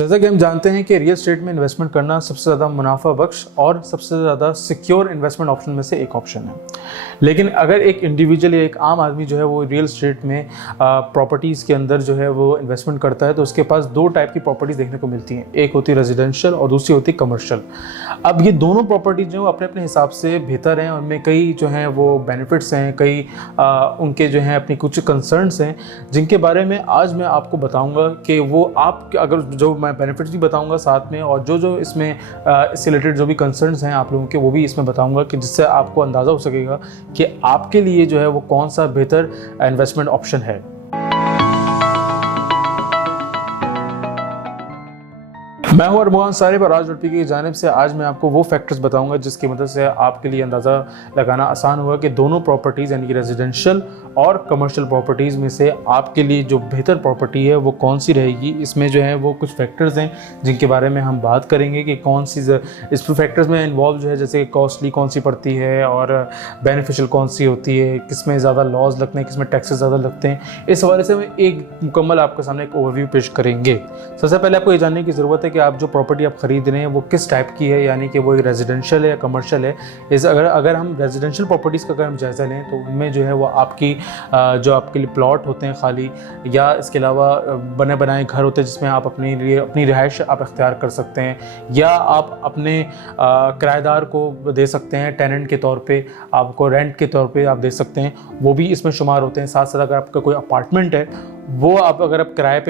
जैसा कि हम जानते हैं कि रियल एस्टेट में इन्वेस्टमेंट करना सबसे ज़्यादा मुनाफा बख्श और सबसे ज़्यादा सिक्योर इन्वेस्टमेंट ऑप्शन में से एक ऑप्शन है। लेकिन अगर एक इंडिविजुअल या एक आम आदमी जो है वो रियल एस्टेट में प्रॉपर्टीज़ के अंदर जो है वो इन्वेस्टमेंट करता है तो उसके पास दो टाइप की प्रॉपर्टीज़ देखने को मिलती हैं, एक होती है रेजिडेंशियल और दूसरी होती है कमर्शियल। अब ये दोनों प्रॉपर्टीज़ जो अपने अपने हिसाब से बेहतर हैं, उनमें कई जो हैं वो बेनिफिट्स हैं, कई उनके जो हैं अपनी कुछ कंसर्न्स हैं जिनके बारे में आज मैं आपको बताऊँगा कि वो आप अगर जो मैं बेनिफिट्स भी बताऊंगा साथ में और जो इसमें इससे रिलेटेड जो भी कंसर्न्स हैं आप लोगों के वो भी इसमें बताऊंगा कि जिससे आपको अंदाज़ा हो सकेगा कि आपके लिए जो है वो कौन सा बेहतर इन्वेस्टमेंट ऑप्शन है। मैं हूं अरमान सारिब और राज की जानिब से आज मैं आपको वो फैक्टर्स बताऊंगा जिसकी मदद से आपके लिए अंदाज़ा लगाना आसान होगा कि दोनों प्रॉपर्टीज़ यानी कि रेजिडेंशियल और कमर्शियल प्रॉपर्टीज़ में से आपके लिए जो बेहतर प्रॉपर्टी है वो कौन सी रहेगी। इसमें जो है वो कुछ फैक्टर्स हैं जिनके बारे में हम बात करेंगे कि कौन सी इस फैक्टर्स में इन्वॉल्व जो है, जैसे कॉस्टली कौन सी पड़ती है और बेनिफिशियल कौन सी होती है, किसमें ज़्यादा लॉज लगते हैं, किसमें टैक्सेस ज़्यादा लगते हैं। इस हवाले से हम एक मुकम्मल आपके सामने एक ओवरव्यू पेश करेंगे। सबसे पहले आपको ये जानने की ज़रूरत है कि आप जो प्रॉपर्टी आप खरीद रहे हैं वो किस टाइप की है, यानी कि वो रेजिडेंशियल है या कमर्शियल है। अगर हम रेजिडेंशियल प्रॉपर्टीज़ का अगर हम जायज़ा लें तो उनमें जो है वो आपकी जो आपके लिए प्लॉट होते हैं खाली, या इसके अलावा बने बनाए घर होते हैं जिसमें आप अपने लिए अपनी रिहाइश आप इख्तियार कर सकते हैं, या आप अपने किराएदार को दे सकते हैं टेनेंट के तौर पे, आपको रेंट के तौर पे आप दे सकते हैं, वो भी इसमें शुमार होते हैं। साथ साथ अगर आपका कोई अपार्टमेंट है वो अगर आप किराए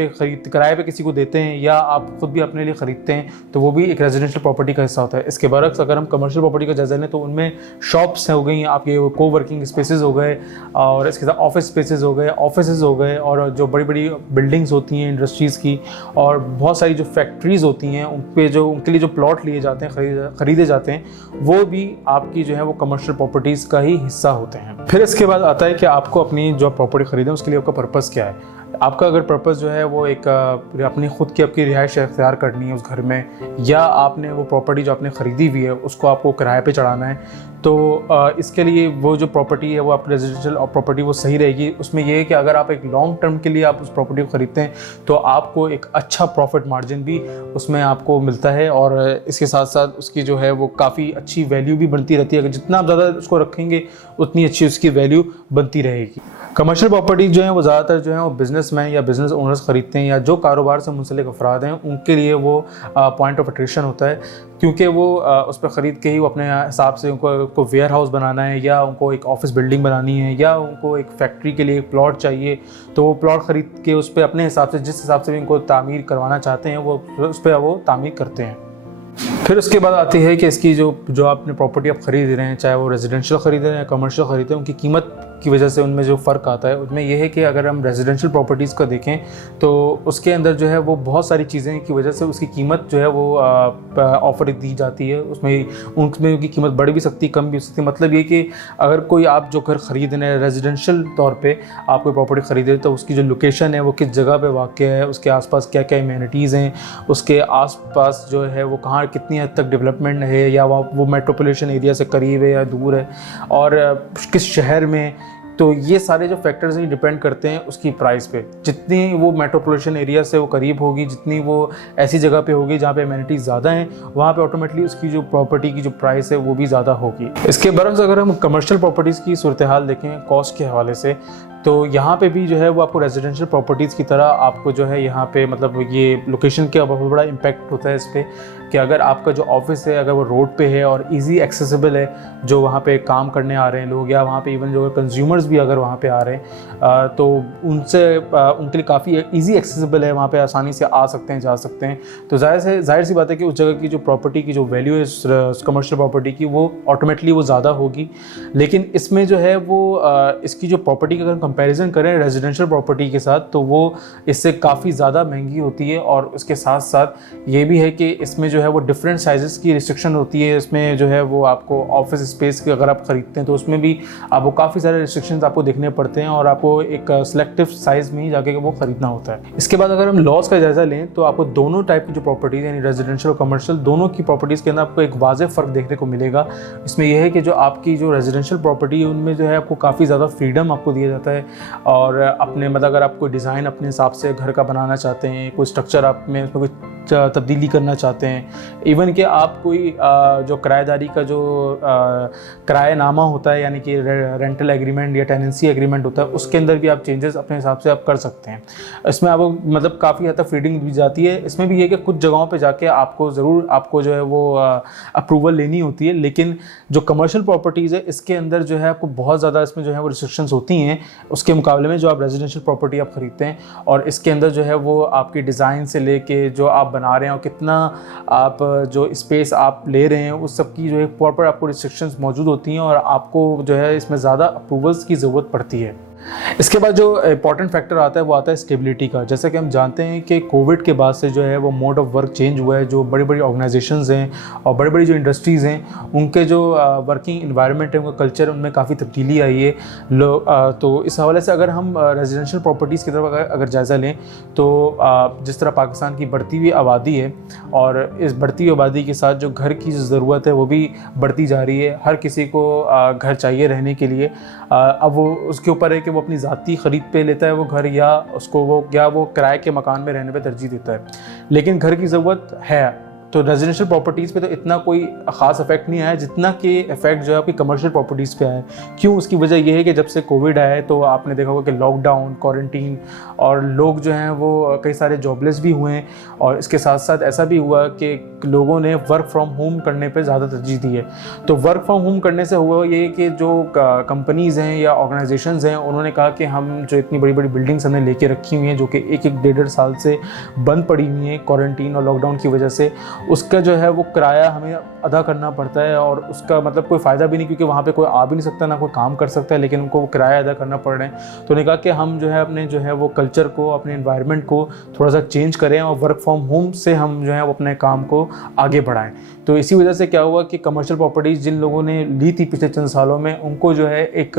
पे किसी को देते हैं या आप खुद भी अपने लिए ख़रीदते हैं तो वो भी एक रेजिडेंशियल प्रॉपर्टी का हिस्सा होता है। इसके बरक्स अगर हम कमर्शियल प्रॉपर्टी का जायज़ा लें तो उनमें शॉप्स हो गई, आपके को वर्किंग स्पेसेस हो गए, और इसके साथ ऑफिस स्पेसेस हो गए, ऑफिसेज हो गए, और जो बड़ी बड़ी बिल्डिंग्स होती हैं इंडस्ट्रीज़ की, और बहुत सारी जो फैक्ट्रीज़ होती हैं उनके लिए जो प्लॉट लिए जाते हैं, ख़रीदे जाते हैं, वो भी आपकी जो है वो कमर्शियल प्रॉपर्टीज़ का ही हिस्सा होते हैं। फिर इसके बाद आता है कि आपको अपनी जो प्रॉपर्टी ख़रीदें उसके लिए आपका पर्पज़ क्या है। आपका अगर पर्पस जो है वो एक अपनी खुद की आपकी रिहाइश इख्तियार करनी है उस घर में, या आपने वो प्रॉपर्टी जो आपने ख़रीदी हुई है उसको आपको किराए पे चढ़ाना है, तो इसके लिए वो जो प्रॉपर्टी है वो आपकी रेजिडेंशियल प्रॉपर्टी वो सही रहेगी। उसमें ये है कि अगर आप एक लॉन्ग टर्म के लिए आप उस प्रॉपर्टी को ख़रीदते हैं तो आपको एक अच्छा प्रॉफिट मार्जिन भी उसमें आपको मिलता है, और इसके साथ साथ उसकी जो है वो काफ़ी अच्छी वैल्यू भी बनती रहती है। अगर जितना आप ज़्यादा उसको रखेंगे उतनी अच्छी उसकी वैल्यू बनती रहेगी। कमर्शियल प्रॉपर्टी जो है वो ज़्यादातर जो है वो बिज़नेसमैन या बिज़नेस ओनर्स ख़रीदते हैं, या जो कारोबार से मुंसलिक अफराद हैं उनके लिए वो पॉइंट ऑफ अट्रैक्शन होता है, क्योंकि वो उस पर ख़रीद के ही वो अपने हिसाब से उनको वेयर हाउस बनाना है, या उनको एक ऑफिस बिल्डिंग बनानी है, या उनको एक फैक्ट्री के लिए एक प्लॉट चाहिए, तो वो प्लॉट ख़रीद के उस पर अपने हिसाब से जिस हिसाब से भी उनको तामीर करवाना चाहते हैं वो उस पर वो तामीर करते हैं। फिर उसके बाद आती है कि इसकी जो आपने प्रॉपर्टी आप ख़रीद रहे हैं, चाहे वो रेजिडेंशियल ख़रीद रहे हैं या कमर्शियल ख़रीद रहे हैं, उनकी कीमत की वजह से उनमें जो फ़र्क आता है उसमें यह है कि अगर हम रेजिडेंशियल प्रॉपर्टीज़ का देखें तो उसके अंदर जो है वो बहुत सारी चीज़ें की वजह से उसकी कीमत जो है वो ऑफ़र दी जाती है। उसमें उनकी कीमत बढ़ भी सकती है, कम भी हो सकती है। मतलब ये कि अगर कोई आप जो घर ख़रीद रहे हैं रेजिडेंशियल तौर पे आप कोई प्रॉपर्टी ख़रीद रहे हैं तो उसकी जो लोकेशन है वो किस जगह पे वाक़ है, उसके आसपास क्या क्या एमिनिटीज़ हैं, उसके आसपास जो है वो कहाँ कितनी हद तक डेवलपमेंट है, या वो मेट्रोपॉलिटन एरिया से करीब है या दूर है, और किस शहर में, तो ये सारे जो फैक्टर्स हैं डिपेंड करते हैं उसकी प्राइस पे। जितनी वो मेट्रोपॉलिटन एरिया से वो करीब होगी, जितनी वो ऐसी जगह पे होगी जहाँ पे एमिनिटीज़ ज़्यादा हैं, वहाँ पे ऑटोमेटिकली उसकी जो प्रॉपर्टी की जो प्राइस है वो भी ज़्यादा होगी। इसके बरक्स अगर हम कमर्शियल प्रॉपर्टीज़ की सूरत हाल देखें कॉस्ट के हवाले से, तो यहाँ पे भी जो है वो आपको रेजिडेंशियल प्रॉपर्टीज़ की तरह आपको जो है यहाँ पे मतलब ये लोकेशन का बहुत बड़ा इम्पैक्ट होता है इस पर, कि अगर आपका जो ऑफिस है अगर वो रोड पे है और इजी एक्सेसिबल है, जो वहाँ पे काम करने आ रहे हैं लोग, या वहाँ पे इवन जो कंज्यूमर्स भी अगर वहाँ पे आ रहे हैं तो उनके लिए काफ़ी इजी एक्सेसिबल है, वहाँ पे आसानी से आ सकते हैं, जा सकते हैं। तो जाहिर सी बात है कि उस जगह की जो प्रॉपर्टी की जो वैल्यू है कमर्शियल प्रॉपर्टी की वो ऑटोमेटिकली वो ज़्यादा होगी। लेकिन इसमें जो है वो इसकी जो प्रॉपर्टी का अगर कंपैरिजन करें रेजिडेंशियल प्रॉपर्टी के साथ तो वो इससे काफ़ी ज़्यादा महंगी होती है, और उसके साथ साथ ये भी है कि इसमें जो है वो डिफरेंट साइजेस की रिस्ट्रिक्शन होती है। इसमें जो है वो आपको ऑफिस स्पेस की अगर आप ख़रीदते हैं तो उसमें भी आपको काफ़ी सारे रिस्ट्रिक्शंस आपको देखने पड़ते हैं, और आपको एक सिलेक्टिव साइज़ में ही जाके वो ख़रीदना होता है। इसके बाद अगर हम लॉस का जायज़ा लें तो आपको दोनों टाइप की जो प्रॉपर्टीज़ यानी रेजिडेंशियल और कमर्शियल दोनों की प्रॉपर्टीज़ के अंदर आपको एक वाज़ेह फ़र्क देखने को मिलेगा। इसमें यह है कि जो आपकी जो रेजिडेंशियल प्रॉपर्टी है उनमें जो है आपको काफ़ी ज़्यादा फ्रीडम आपको दिया जाता है है। और अपने मतलब अगर आप कोई डिज़ाइन अपने हिसाब से घर का बनाना चाहते हैं, कोई स्ट्रक्चर आप में उसमें कोई तब्दीली करना चाहते हैं, इवन कि आप कोई जो किराएदारी का जो किराएनामा होता है यानी कि रेंटल एग्रीमेंट या टेनेंसी एग्रीमेंट होता है, उसके अंदर भी आप चेंजेस अपने हिसाब से आप कर सकते हैं। इसमें आपको मतलब काफ़ी हद तक फ्रीडम दी जाती है। इसमें भी ये कि कुछ जगहों पे जाके आपको ज़रूर आपको जो है वो अप्रूवल लेनी होती है, लेकिन जो कमर्शियल प्रॉपर्टीज़ है इसके अंदर जो है आपको बहुत ज़्यादा इसमें जो है वो रिस्ट्रिक्शंस होती हैं उसके मुकाबले में जो आप रेजिडेंशियल प्रॉपर्टी आप खरीदते हैं। और इसके अंदर जो है वो आपकी डिज़ाइन से लेके जो आप बना रहे हैं और कितना आप जो स्पेस आप ले रहे हैं उस सब की जो है प्रॉपर आपको रिस्ट्रिक्शंस मौजूद होती हैं और आपको जो है इसमें ज़्यादा अप्रूवल्स की ज़रूरत पड़ती है। इसके बाद जो इंपॉर्टेंट फैक्टर आता है वो आता है स्टेबिलिटी का। जैसे कि हम जानते हैं कि कोविड के बाद से जो है वो मोड ऑफ वर्क चेंज हुआ है। जो बड़ी बड़ी ऑर्गेनाइजेशंस हैं और बड़ी बड़ी जो इंडस्ट्रीज़ हैं उनके जो वर्किंग इन्वायरमेंट है, उनका कल्चर, उनमें काफ़ी तब्दीली आई है। तो इस हवाले से अगर हम रेजिडेंशियल प्रॉपर्टीज़ की तरफ अगर जायज़ा लें तो जिस तरह पाकिस्तान की बढ़ती हुई आबादी है और इस बढ़ती हुई आबादी के साथ जो घर की ज़रूरत है वो भी बढ़ती जा रही है। हर किसी को घर चाहिए रहने के लिए। अब वो उसके ऊपर है कि वो अपनी ज़ाती ख़रीद पे लेता है वो घर या उसको वो किराए के मकान में रहने पे तरजीह देता है, लेकिन घर की ज़रूरत है। तो रेजिडेंशियल प्रॉपर्टीज़ पे तो इतना कोई ख़ास इफेक्ट नहीं आया जितना कि इफेक्ट जो है आपकी कमर्शियल प्रॉपर्टीज़ पे आया। क्यों? उसकी वजह यह है कि जब से कोविड आया है तो आपने देखा होगा कि लॉकडाउन, क्वारंटीन और लोग जो हैं वो कई सारे जॉबलेस भी हुए हैं। और इसके साथ साथ ऐसा भी हुआ कि लोगों ने वर्क फ्रॉम होम करने पे ज़्यादा तरजीह दी है। तो वर्क फ्रॉम होम करने से हुआ ये कि जो कंपनीज़ हैं या ऑर्गेनाइजेशंस हैं उन्होंने कहा कि हम जो इतनी बड़ी बड़ी बिल्डिंग्स हमने लेके रखी हुई हैं जो कि एक डेढ़ साल से बंद पड़ी हुई हैं क्वारंटीन और लॉकडाउन की वजह से, उसका जो है वो किराया हमें अदा करना पड़ता है और उसका मतलब कोई फ़ायदा भी नहीं क्योंकि वहाँ पे कोई आ भी नहीं सकता, ना कोई काम कर सकता है, लेकिन उनको वो किराया अदा करना पड़ रहे हैं। तो उन्होंने कहा कि हम जो है अपने जो है वो कल्चर को, अपने एनवायरनमेंट को थोड़ा सा चेंज करें और वर्क फ्रॉम होम से हम जो है वो अपने काम को आगे बढ़ाएं। तो इसी वजह से क्या हुआ कि कमर्शियल प्रॉपर्टीज़ जिन लोगों ने ली थी पिछले चंद सालों में उनको जो है एक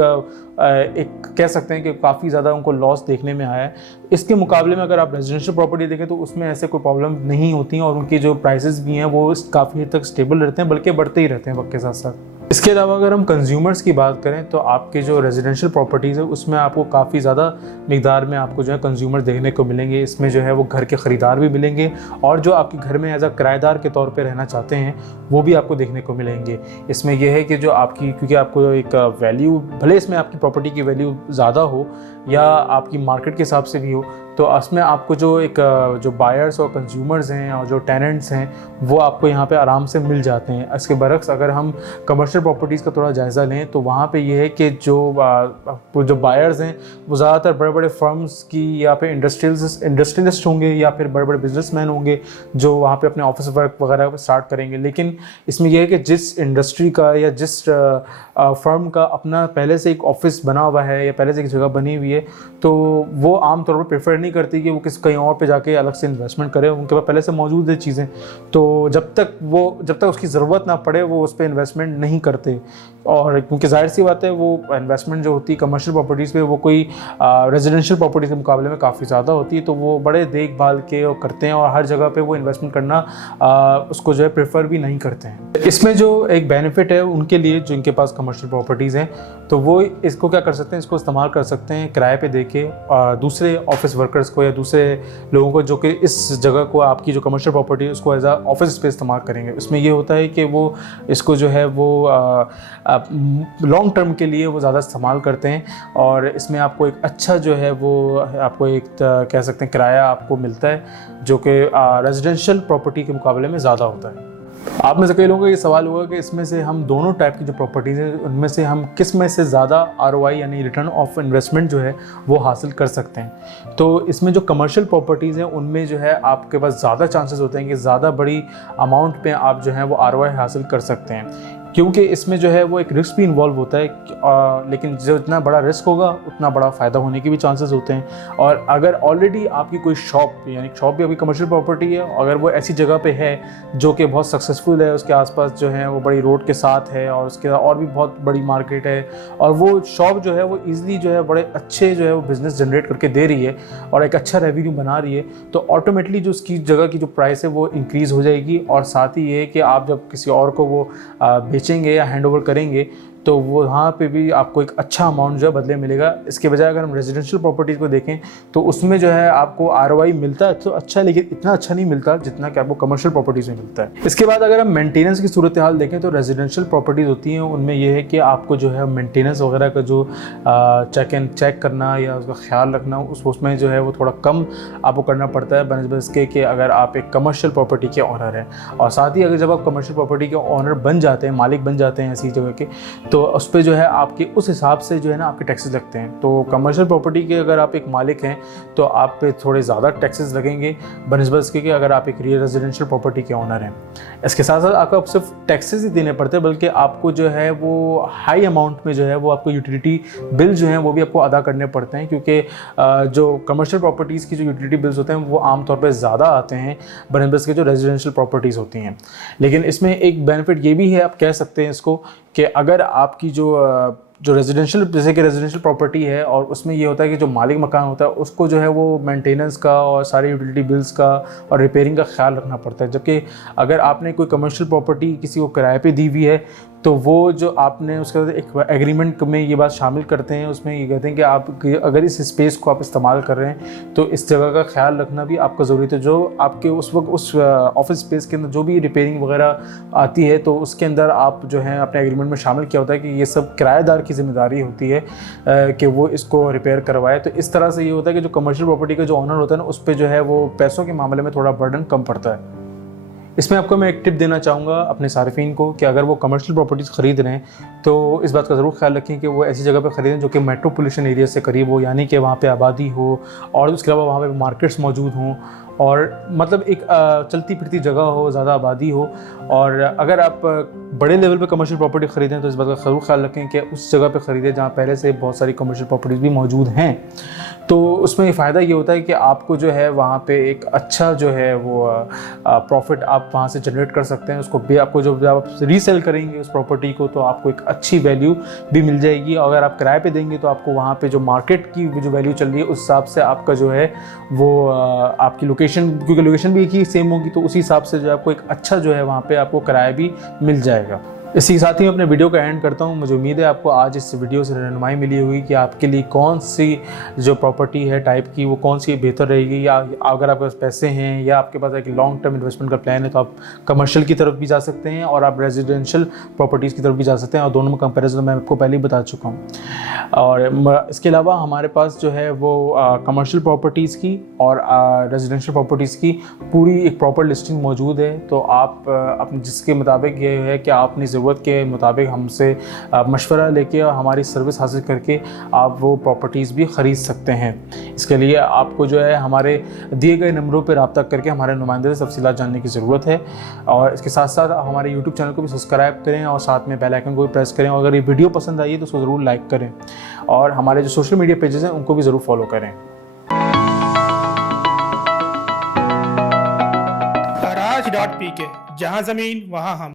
कह सकते हैं कि काफ़ी ज़्यादा उनको लॉस देखने में आया है। इसके मुकाबले में अगर आप रेजिडेंशियल प्रॉपर्टी देखें तो उसमें ऐसे कोई प्रॉब्लम नहीं होती और उनकी जो प्राइसेस भी हैं वो काफ़ी हद तक स्टेबल रहते हैं, बल्कि बढ़ते ही रहते हैं वक्त के साथ साथ। इसके अलावा अगर हम कंज्यूमर्स की बात करें तो आपके जो रेजिडेंशियल प्रॉपर्टीज़ है उसमें आपको काफ़ी ज़्यादा मिकदार में आपको जो है कंज्यूमर देखने को मिलेंगे। इसमें जो है वो घर के ख़रीदार भी मिलेंगे और जो आपके घर में एज अ किराएदार के तौर पे रहना चाहते हैं वो भी आपको देखने को मिलेंगे। इसमें यह है कि जो आपकी, क्योंकि आपको एक वैल्यू, भले इसमें आपकी प्रॉपर्टी की वैल्यू ज़्यादा हो या आपकी मार्केट के हिसाब से भी हो, तो उसमें आपको जो बायर्स और कंज्यूमर्स हैं और जो टेनेंट्स हैं वो आपको यहाँ पे आराम से मिल जाते हैं। इसके बरक्स अगर हम कमर्शियल प्रॉपर्टीज़ का थोड़ा जायज़ा लें तो वहाँ पे ये है कि जो बायर्स हैं वो ज़्यादातर बड़े बड़े फर्म्स की या फिर इंडस्ट्रियलिस्ट होंगे या फिर बड़े बड़े बिजनेसमैन होंगे जो वहाँ पे अपने ऑफिस वर्क वगैरह स्टार्ट करेंगे। लेकिन इसमें यह है कि जिस इंडस्ट्री का या जिस फर्म का अपना पहले से एक ऑफिस बना हुआ है या पहले से एक जगह बनी हुई है तो वो आमतौर पर प्रेफर नहीं करती कि वो कहीं और पे जाके अलग से इन्वेस्टमेंट करे। उनके पास पहले से मौजूद है चीज़ें, तो जब तक उसकी ज़रूरत ना पड़े वो उस पर इन्वेस्टमेंट नहीं करते। और क्योंकि जाहिर सी बात है वो इन्वेस्टमेंट जो होती है कमर्शियल प्रॉपर्टीज़ पे वो कोई रेजिडेंशियल प्रॉपर्टीज़ के मुकाबले में काफ़ी ज़्यादा होती है, तो वो बड़े देखभाल के वो करते हैं और हर जगह पे वो इन्वेस्टमेंट करना उसको जो है प्रेफर भी नहीं करते हैं। इसमें जो एक बेनिफिट है उनके लिए जिनके पास कमर्शियल प्रॉपर्टीज़ हैं तो वो इसको क्या कर सकते हैं, इसको इस्तेमाल कर सकते हैं किराए पे दे के दूसरे ऑफिस वर्कर्स को या दूसरे लोगों को जो कि इस जगह को, आपकी जो कमर्शियल प्रॉपर्टी है उसको एज आ ऑफिस स्पेस इस्तेमाल करेंगे। उसमें ये होता है कि वो इसको जो है वो लॉन्ग टर्म के लिए वो ज़्यादा इस्तेमाल करते हैं और इसमें आपको एक अच्छा जो है वो आपको एक कह सकते हैं किराया आपको मिलता है जो कि रेजिडेंशियल प्रॉपर्टी के मुकाबले में ज़्यादा होता है। आप में से कई लोगों का ये सवाल होगा कि इसमें से हम दोनों टाइप की जो प्रॉपर्टीज़ हैं उनमें से हम किस में से ज़्यादा ROI यानी रिटर्न ऑफ इन्वेस्टमेंट जो है वो हासिल कर सकते हैं। तो इसमें जो कमर्शियल प्रॉपर्टीज़ हैं उनमें जो है आपके पास ज़्यादा चांसेस होते हैं कि ज़्यादा बड़ी अमाउंट पे आप जो है वो ROI हासिल कर सकते हैं, क्योंकि इसमें जो है वो एक रिस्क भी इन्वॉल्व होता है। लेकिन जो इतना बड़ा रिस्क होगा उतना बड़ा फ़ायदा होने के भी चांसेस होते हैं। और अगर ऑलरेडी आपकी कोई शॉप, यानी शॉप भी आपकी कमर्शियल प्रॉपर्टी है, अगर वो ऐसी जगह पे है जो कि बहुत सक्सेसफुल है, उसके आसपास जो है वो बड़ी रोड के साथ है और उसके और भी बहुत बड़ी मार्केट है और वो शॉप जो है वो ईज़िली जो है बड़े अच्छे जो है वो बिज़नेस जनरेट करके दे रही है और एक अच्छा रेवेन्यू बना रही है, तो ऑटोमेटिकली जो उसकी जगह की जो प्राइस है वो इंक्रीज़ हो जाएगी। और साथ ही ये कि आप जब किसी और को वो बेचेंगे या हैंड ओवर करेंगे तो वो वहाँ पे भी आपको एक अच्छा अमाउंट जो है बदले मिलेगा। इसके बजाय अगर हम रेजिडेंशियल प्रॉपर्टीज़ को देखें तो उसमें जो है आपको ROI मिलता है तो अच्छा है, लेकिन इतना अच्छा नहीं मिलता जितना कि आपको कमर्शियल प्रॉपर्टीज़ में मिलता है। इसके बाद अगर हम मेंटेनेंस की सूरत हाल देखें तो रेजिडेंशियल प्रॉपर्टीज़ होती हैं उनमें यह है कि आपको जो है मेंटेनेंस वगैरह का जो चेक करना या उसका ख्याल रखना उसमें जो है वो थोड़ा कम आपको करना पड़ता है बनस्बत इसके कि अगर आप एक कमर्शियल प्रॉपर्टी के ऑनर हैं। और साथ ही अगर जब आप कमर्शियल प्रॉपर्टी के ऑनर बन जाते हैं, मालिक बन जाते हैं ऐसी जगह के, तो उस पर जो है आपके उस हिसाब से जो है ना आपके टैक्सेस लगते हैं। तो कमर्शियल प्रॉपर्टी के अगर आप एक मालिक हैं तो आप पे थोड़े ज़्यादा टैक्सेस लगेंगे बनस्बत इसके कि अगर आप एक रेजिडेंशियल प्रॉपर्टी के ऑनर हैं। इसके साथ साथ आपको सिर्फ टैक्सेस ही देने पड़ते हैं, बल्कि आपको जो है वो हाई अमाउंट में जो है वो आपको यूटिलिटी बिल जो हैं वो भी आपको अदा करने पड़ते हैं, क्योंकि जो कमर्शियल प्रॉपर्टीज़ की जो यूटिलिटी बिल्स होते हैं वो आमतौर पर ज़्यादा आते हैं बनस्बत के जो रेजिडेंशियल प्रॉपर्टीज़ होती हैं। लेकिन इसमें एक बेनिफिट ये भी है, आप कह सकते हैं इसको, कि अगर आपकी जो रेजिडेंशियल जैसे कि रेजिडेंशियल प्रॉपर्टी है और उसमें ये होता है कि जो मालिक मकान होता है उसको जो है वो मेंटेनेंस का और सारे यूटिलिटी बिल्स का और रिपेयरिंग का ख्याल रखना पड़ता है। जबकि अगर आपने कोई कमर्शियल प्रॉपर्टी किसी को किराए पे दी हुई है तो वो जो आपने उसके बाद एक एग्रीमेंट में ये बात शामिल करते हैं, उसमें ये कहते हैं कि आप अगर इस स्पेस को आप इस्तेमाल कर रहे हैं तो इस जगह का ख्याल रखना भी आपका ज़रूरी है। तो जो आपके उस वक्त उस ऑफिस स्पेस के अंदर जो भी रिपेयरिंग वगैरह आती है तो उसके अंदर आप जो है अपने एग्रीमेंट में शामिल किया होता है कि ये सब किराएदार की जिम्मेदारी होती है कि वो इसको रिपेयर करवाए। तो इस तरह से ये होता है कि जो कमर्शियल प्रॉपर्टी का जो ऑनर होता है ना उस पर जो है वो पैसों के मामले में थोड़ा बर्डन कम पड़ता है। इसमें आपको मैं एक टिप देना चाहूँगा अपने सारिफिन को कि अगर वो कमर्शियल प्रॉपर्टीज़ ख़रीद रहे हैं तो इस बात का ज़रूर ख्याल रखें कि वो ऐसी जगह पे ख़रीदें जो कि मेट्रोपॉलिटन एरिया से करीब हो, यानी कि वहाँ पे आबादी हो और उसके अलावा वहाँ पे मार्केट्स मौजूद हों और मतलब एक चलती फिरती जगह हो, ज़्यादा आबादी हो। और अगर आप बड़े लेवल पे कमर्शियल प्रॉपर्टी ख़रीदें तो इस बात का ज़रूर ख्याल रखें कि उस जगह पे ख़रीदें जहाँ पहले से बहुत सारी कमर्शियल प्रॉपर्टीज़ भी मौजूद हैं। तो उसमें फ़ायदा ये होता है कि आपको जो है वहाँ पे एक अच्छा जो है वो प्रॉफिट आप वहाँ से जनरेट कर सकते हैं। उसको भी आपको जब आप रीसेल करेंगे उस प्रॉपर्टी को तो आपको एक अच्छी वैल्यू भी मिल जाएगी। और अगर आप किराए पे देंगे तो आपको वहाँ पे जो मार्केट की जो वैल्यू चल रही है उस हिसाब से आपका जो है वो आपकी लोकेशन, क्योंकि लोकेशन भी एक ही सेम होगी तो उसी हिसाब से जो है आपको एक अच्छा जो है वहाँ पे आपको किराया भी मिल जाएगा। इसी के साथ ही मैं अपने वीडियो का एंड करता हूँ। मुझे उम्मीद है आपको आज इस वीडियो से रहनुमाई मिली हुई कि आपके लिए कौन सी जो प्रॉपर्टी है टाइप की वो कौन सी बेहतर रहेगी, या अगर आपके पास पैसे हैं या आपके पास एक लॉन्ग टर्म इन्वेस्टमेंट का प्लान है तो आप कमर्शियल की तरफ भी जा सकते हैं और आप रेजिडेंशियल प्रॉपर्टीज़ की तरफ भी जा सकते हैं। और दोनों में कंपेरिजन मैं आपको पहले ही बता चुका हूँ। और इसके अलावा हमारे पास जो है वो कमर्शियल प्रॉपर्टीज़ की और रेजिडेंशियल प्रॉपर्टीज़ की पूरी एक प्रॉपर लिस्टिंग मौजूद है। तो आप अपने जिसके मुताबिक ये है कि आप अपनी ज़रूरत के मुताबिक हमसे मशवरा लेके और हमारी सर्विस हासिल करके आप वो प्रॉपर्टीज़ भी ख़रीद सकते हैं। इसके लिए आपको जो है हमारे दिए गए नंबरों पर रब्ता करके हमारे नुमाइंदे से तफसीलात जानने की ज़रूरत है। और इसके साथ साथ हमारे यूट्यूब चैनल को भी सब्सक्राइब करें और साथ में बेल आइकन को भी प्रेस करें। और अगर ये वीडियो पसंद आई है तो उसको ज़रूर लाइक करें और हमारे जो सोशल मीडिया पेजेस हैं उनको भी ज़रूर फॉलो करें। Raj.pk, जहाँ ज़मीन वहाँ हम।